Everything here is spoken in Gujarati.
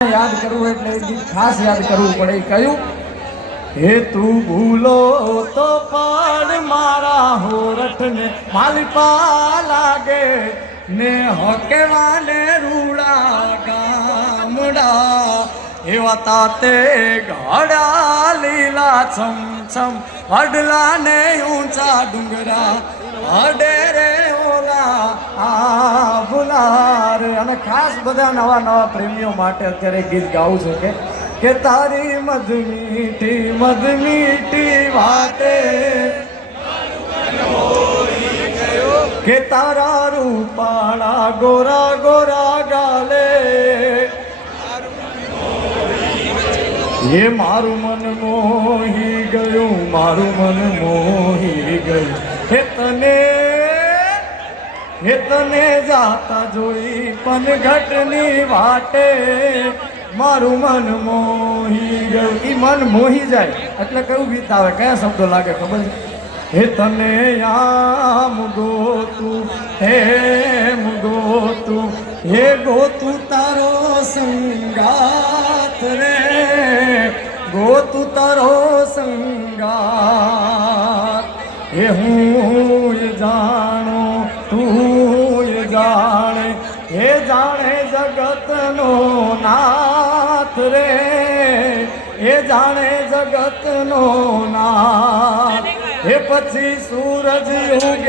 યાદ કરવું એટલે એક ગીત ખાસ યાદ કરવું પડે. કયું? હે તું ભૂલો તો પાડ મારા હોરઠ ને માલપા લાગે ને હકેવાને રૂડા ગામડા એવા તાતે ગાડા લીલા છમ છમ વડલા ને ઊંચા ડુંગરા અડે રે ઓલા આ ભુલાર. અને ખાસ બધા નવા નવા પ્રેમીઓ માટે અત્યારે ગીત ગાવું છું કે તારી મધ મીઠી વાતે કે તારા રૂપાળા ગોરા ગોરા ગાલે એ મારું મન મોહી ગયું, મારું મન મોહી ગયું. હે તને જાતા જોઈ પનઘટની વાટે મારું મન મોહી ગયું. ઈ મન મોહી જાય એટલે કયું ગીત આવે, કયા શબ્દો લાગે ખબર છે? હે તને આમ ગોતું હેમ ગોતું હે ગોતું તારો સંગાત રે ગોતું તારો સંગાત. હે હું જાણું તું જાણે હે જાણે જગતનો નાથ રે હે જાણે જગતનો નાથ. હે પછી સૂરજ ઉગે